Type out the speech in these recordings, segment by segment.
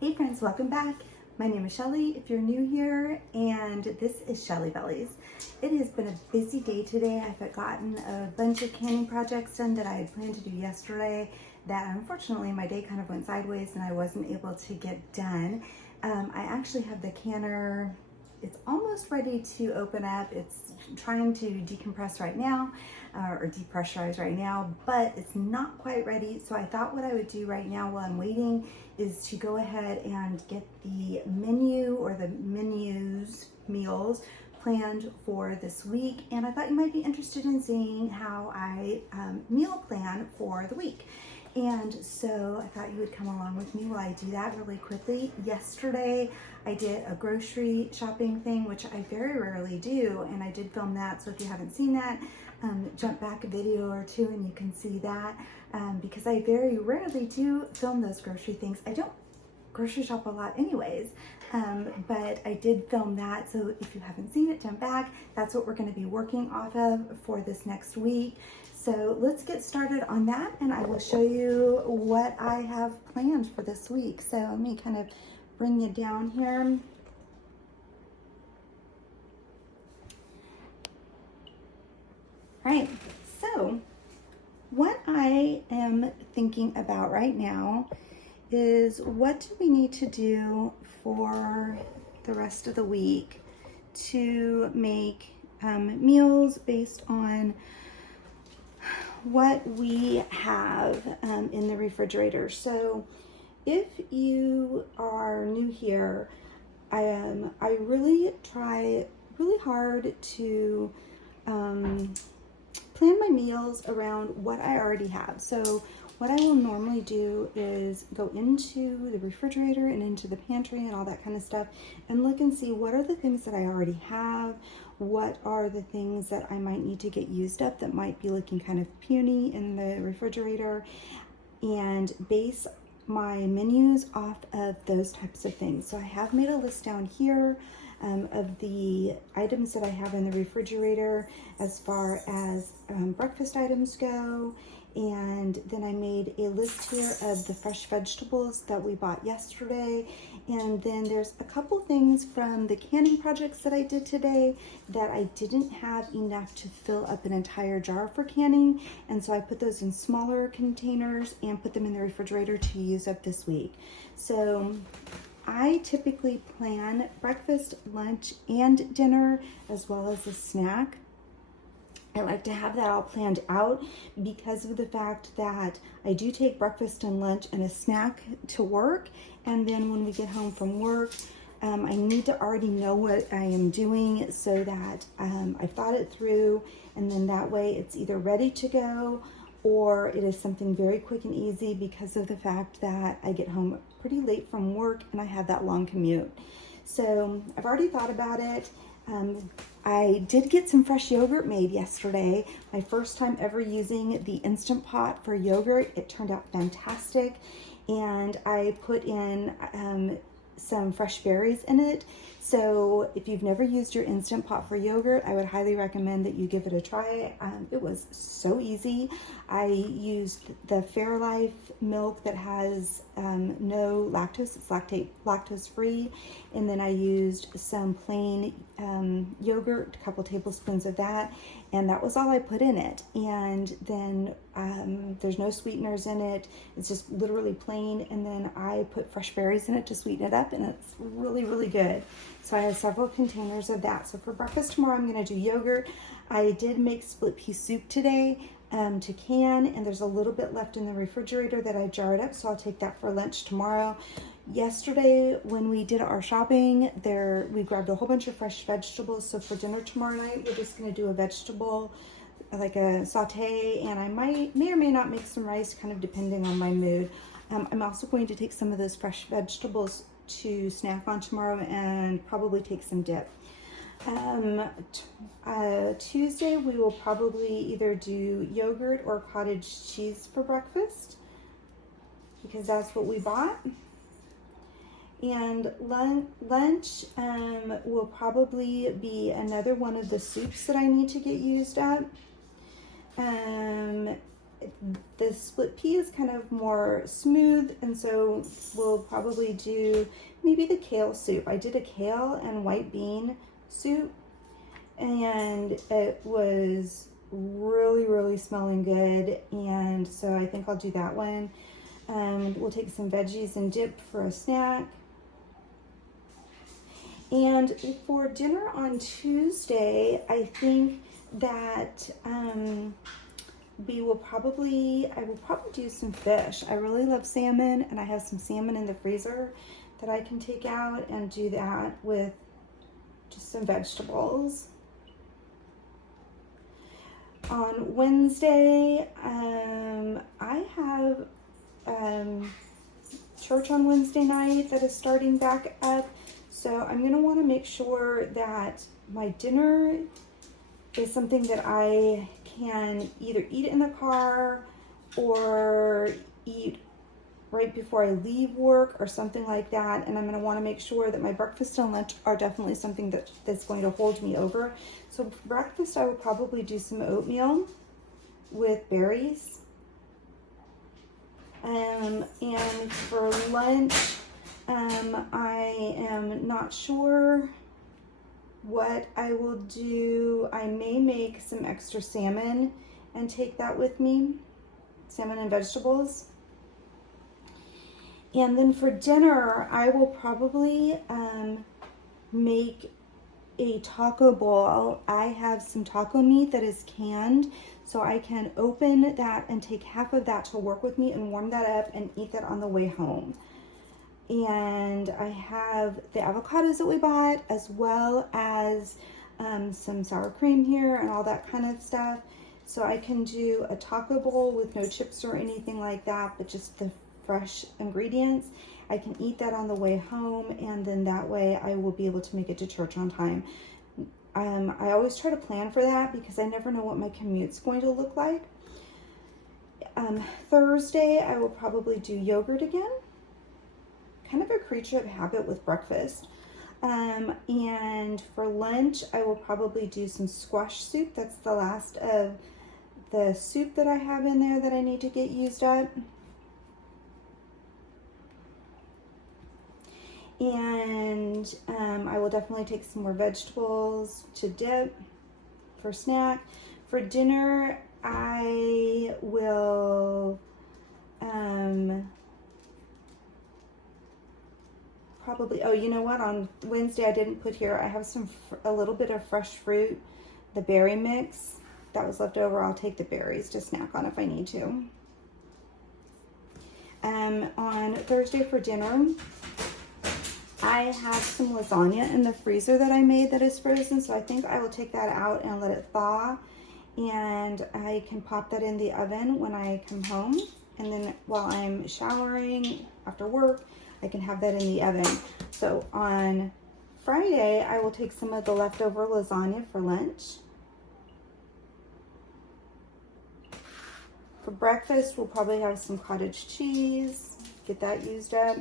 Hey friends, welcome back. My name is Shelly if you're new here, and this is Shelly Bellies. It has been a busy day today. I've gotten a bunch of canning projects done that I had planned to do yesterday that unfortunately my day kind of went sideways and I wasn't able to get done. I actually have the canner, it's almost ready to open up. It's trying to decompress right now or depressurize right now, but it's not quite ready. So I thought what I would do right now while I'm waiting is to go ahead and get the menu or the meals planned for this week. And I thought you might be interested in seeing how I meal plan for the week. And so I thought you would come along with me while I do that really quickly. Yesterday, I did a grocery shopping thing, which I very rarely do, and I did film that. So if you haven't seen that, jump back a video or two and you can see that, because I very rarely do film those grocery things. I don't grocery shop a lot anyways, but I did film that. So if you haven't seen it, jump back. That's what we're going to be working off of for this next week. So let's get started on that, and I will show you what I have planned for this week. So let me kind of bring you down here. All right, so what I am thinking about right now is what do we need to do for the rest of the week to make meals based on what we have in the refrigerator. So if you are new here, I really try really hard to plan my meals around what I already have. So what I will normally do is go into the refrigerator and into the pantry and all that kind of stuff and look and see what are the things that I already have, what are the things that I might need to get used up that might be looking kind of puny in the refrigerator, and base my menus off of those types of things. So I have made a list down here of the items that I have in the refrigerator as far as breakfast items go. And then I made a list here of the fresh vegetables that we bought yesterday. And then there's a couple things from the canning projects that I did today that I didn't have enough to fill up an entire jar for canning. And so I put those in smaller containers and put them in the refrigerator to use up this week. So I typically plan breakfast, lunch, and dinner, as well as a snack. I like to have that all planned out because of the fact that I do take breakfast and lunch and a snack to work. And then when we get home from work, I need to already know what I am doing so that I've thought it through. And then that way it's either ready to go or it is something very quick and easy because of the fact that I get home pretty late from work and I have that long commute. So I've already thought about it. I did get some fresh yogurt made yesterday. My first time ever using the Instant Pot for yogurt. It turned out fantastic. And I put in some fresh berries in it. So if you've never used your Instant Pot for yogurt, I would highly recommend that you give it a try. It was so easy. I used the Fairlife milk that has no lactose. It's lactose free. And then I used some plain yogurt, a couple tablespoons of that. And that was all I put in it. And then there's no sweeteners in it. It's just literally plain. And then I put fresh berries in it to sweeten it up, and it's really, really good. So I have several containers of that. So for breakfast tomorrow, I'm going to do yogurt. I did make split pea soup today to can, and there's a little bit left in the refrigerator that I jarred up, so I'll take that for lunch tomorrow. Yesterday, when we did our shopping, we grabbed a whole bunch of fresh vegetables. So for dinner tomorrow night, we're just going to do a vegetable, like a saute, and I may or may not make some rice, kind of depending on my mood. I'm also going to take some of those fresh vegetables to snack on tomorrow and probably take some dip. Tuesday, we will probably either do yogurt or cottage cheese for breakfast because that's what we bought. And lunch will probably be another one of the soups that I need to get used up. the split pea is kind of more smooth, and so we'll probably do maybe the kale soup. I did a kale and white bean soup, and it was really smelling good, and so I think I'll do that one. We'll take some veggies and dip for a snack. And for dinner on Tuesday, I think that I will probably do some fish. I really love salmon, and I have some salmon in the freezer that I can take out and do that with just some vegetables. On Wednesday, I have church on Wednesday night that is starting back up. So I'm going to want to make sure that my dinner is something that I can either eat in the car or eat right before I leave work or something like that. And I'm going to want to make sure that my breakfast and lunch are definitely something that's going to hold me over. So for breakfast, I would probably do some oatmeal with berries. And for lunch, I am not sure what I will do. I may make some extra salmon and take that with me, salmon and vegetables. And then for dinner, I will probably make a taco bowl. I have some taco meat that is canned, so I can open that and take half of that to work with me and warm that up and eat that on the way home. And I have the avocados that we bought, as well as some sour cream here and all that kind of stuff. So I can do a taco bowl with no chips or anything like that, but just the fresh ingredients. I can eat that on the way home, and then that way I will be able to make it to church on time. I always try to plan for that because I never know what my commute's going to look like. Thursday, I will probably do yogurt again. Kind of a creature of habit with breakfast. And for lunch, I will probably do some squash soup. That's the last of the soup that I have in there that I need to get used up. And I will definitely take some more vegetables to dip for snack. For dinner, I will probably, oh, you know what, on Wednesday I didn't put here, I have a little bit of fresh fruit, the berry mix that was left over. I'll take the berries to snack on if I need to. On Thursday for dinner, I have some lasagna in the freezer that I made that is frozen, so I think I will take that out and let it thaw, and I can pop that in the oven when I come home, and then while I'm showering after work, I can have that in the oven. So on Friday, I will take some of the leftover lasagna for lunch. For breakfast, we'll probably have some cottage cheese, get that used up.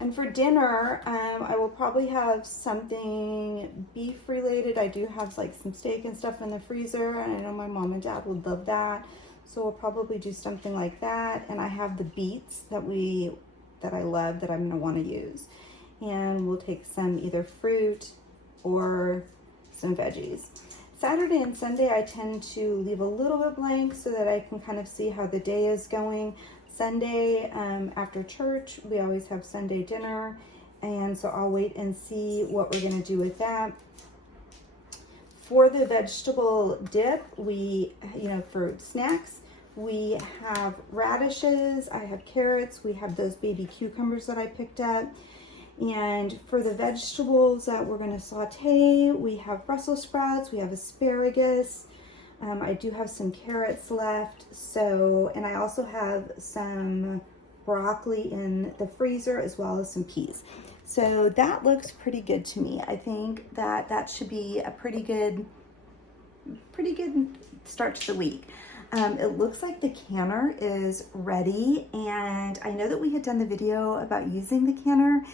And for dinner, I will probably have something beef related. I do have like some steak and stuff in the freezer, and I know my mom and dad would love that. So we'll probably do something like that. And I have the beets that I love that I'm gonna wanna use. And we'll take some either fruit or some veggies. Saturday and Sunday, I tend to leave a little bit blank so that I can kind of see how the day is going. Sunday, after church, we always have Sunday dinner, and so I'll wait and see what we're gonna do with that. For the vegetable dip, for snacks, we have radishes, I have carrots, we have those baby cucumbers that I picked up. And for the vegetables that we're gonna saute, we have Brussels sprouts, we have asparagus, I do have some carrots left, and I also have some broccoli in the freezer as well as some peas. So that looks pretty good to me. I think that should be a pretty good start to the week. It looks like the canner is ready, and I know that we had done the video about using the canner.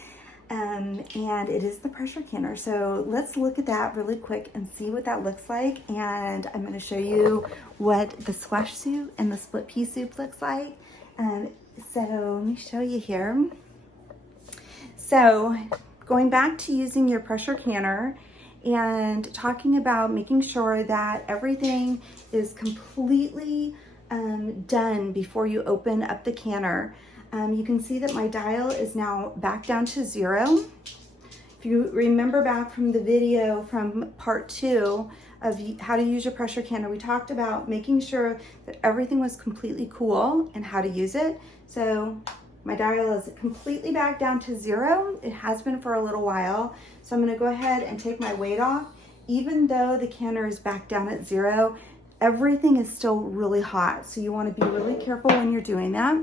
and it is the pressure canner. So let's look at that really quick and see what that looks like. And I'm going to show you what the squash soup and the split pea soup looks like. So let me show you here. So going back to using your pressure canner and talking about making sure that everything is completely done before you open up the canner. You can see that my dial is now back down to 0. If you remember back from the video from part 2 of how to use your pressure canner, we talked about making sure that everything was completely cool and how to use it. So my dial is completely back down to 0. It has been for a little while. So I'm going to go ahead and take my weight off. Even though the canner is back down at 0, everything is still really hot. So you want to be really careful when you're doing that.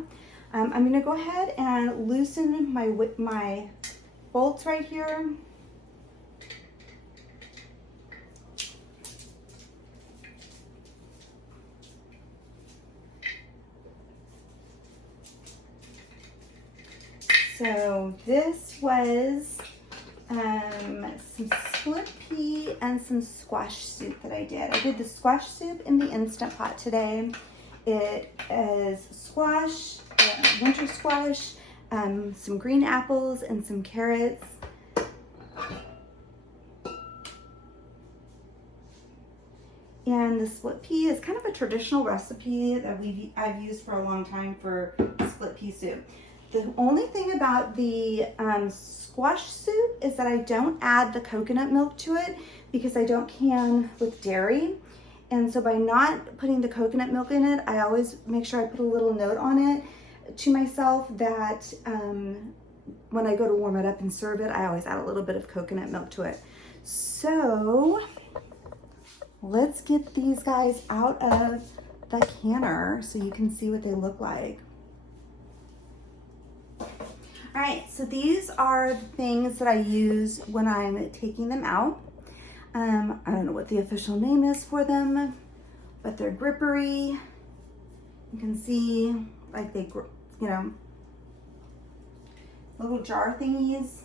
I'm going to go ahead and loosen my bolts right here. So this was some split pea and some squash soup that I did. I did the squash soup in the Instant Pot today. It is squash, winter squash, some green apples and some carrots. And the split pea is kind of a traditional recipe that I've used for a long time for split pea soup. The only thing about the squash soup is that I don't add the coconut milk to it because I don't can with dairy. And so by not putting the coconut milk in it, I always make sure I put a little note on it to myself that when I go to warm it up and serve it, I always add a little bit of coconut milk to it. So let's get these guys out of the canner so you can see what they look like. All right, so these are the things that I use when I'm taking them out. I don't know what the official name is for them, but they're grippery. You can see like they, you know, little jar thingies.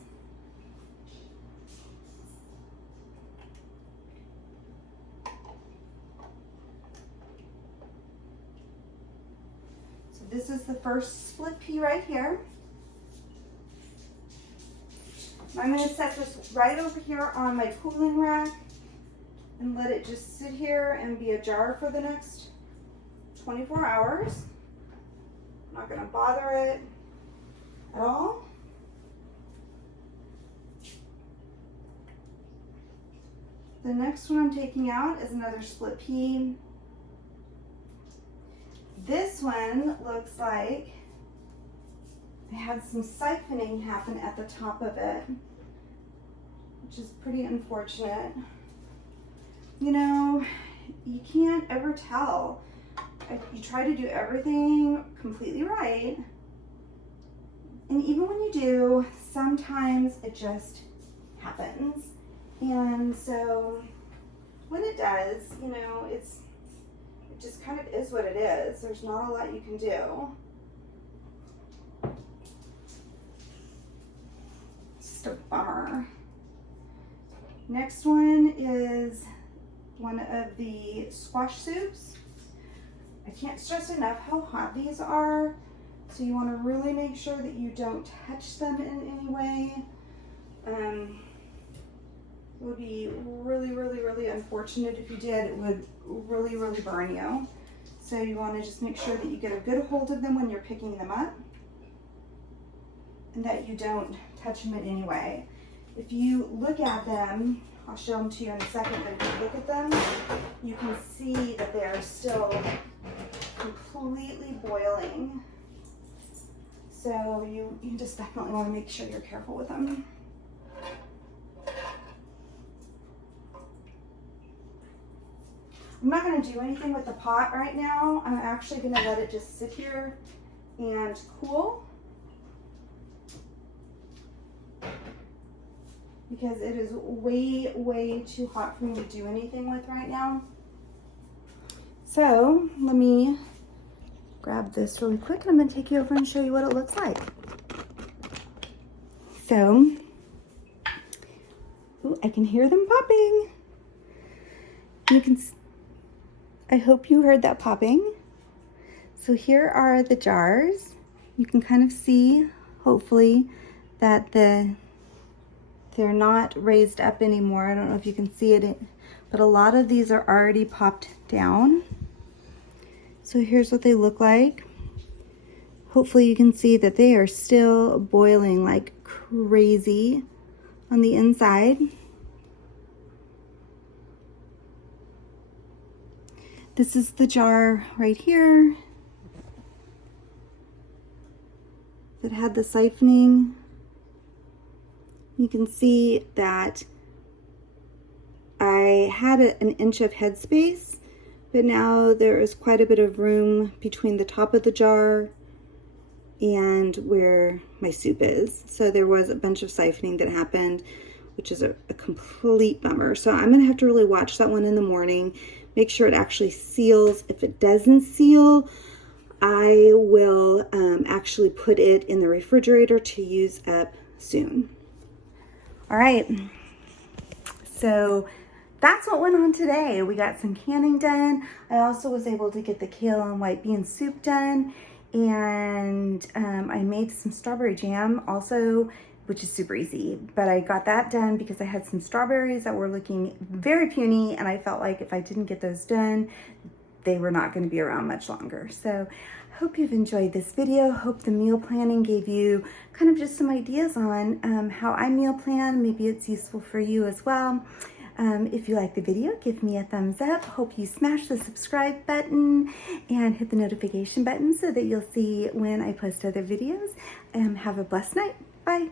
So this is the first split pea right here. I'm going to set this right over here on my cooling rack and let it just sit here and be a jar for the next 24 hours. I'm not going to bother it at all. The next one I'm taking out is another split pea. This one looks like it had some siphoning happen at the top of it, which is pretty unfortunate. You know, you can't ever tell. You try to do everything completely right, and even when you do, sometimes it just happens. And so when it does, you know, it just kind of is what it is. There's not a lot you can do. A bummer. Next one is one of the squash soups. I can't stress enough how hot these are, so you want to really make sure that you don't touch them in any way. It would be really, really, really unfortunate if you did. It would really, really burn you. So you want to just make sure that you get a good hold of them when you're picking them up, and that you don't touch them in any way. If you look at them, I'll show them to you in a second, but if you look at them, you can see that they are still completely boiling. So you just definitely want to make sure you're careful with them. I'm not going to do anything with the pot right now. I'm actually going to let it just sit here and cool, because it is way, way too hot for me to do anything with right now. So let me grab this really quick and I'm going to take you over and show you what it looks like. So Ooh, I can hear them popping. I hope you heard that popping. So here are the jars. You can kind of see, hopefully, that they're not raised up anymore. I don't know if you can see it, but a lot of these are already popped down. So here's what they look like. Hopefully you can see that they are still boiling like crazy on the inside. This is the jar right here that had the siphoning. You can see that I had an inch of headspace, but now there is quite a bit of room between the top of the jar and where my soup is. So there was a bunch of siphoning that happened, which is a complete bummer. So I'm gonna have to really watch that one in the morning, make sure it actually seals. If it doesn't seal, I will actually put it in the refrigerator to use up soon. All right, so that's what went on today. We got some canning done. I also was able to get the kale and white bean soup done, and I made some strawberry jam also, which is super easy, but I got that done because I had some strawberries that were looking very puny, and I felt like if I didn't get those done, they were not going to be around much longer. So I hope you've enjoyed this video. Hope the meal planning gave you kind of just some ideas on how I meal plan. Maybe it's useful for you as well. If you like the video, give me a thumbs up. Hope you smash the subscribe button and hit the notification button so that you'll see when I post other videos. Have a blessed night. Bye.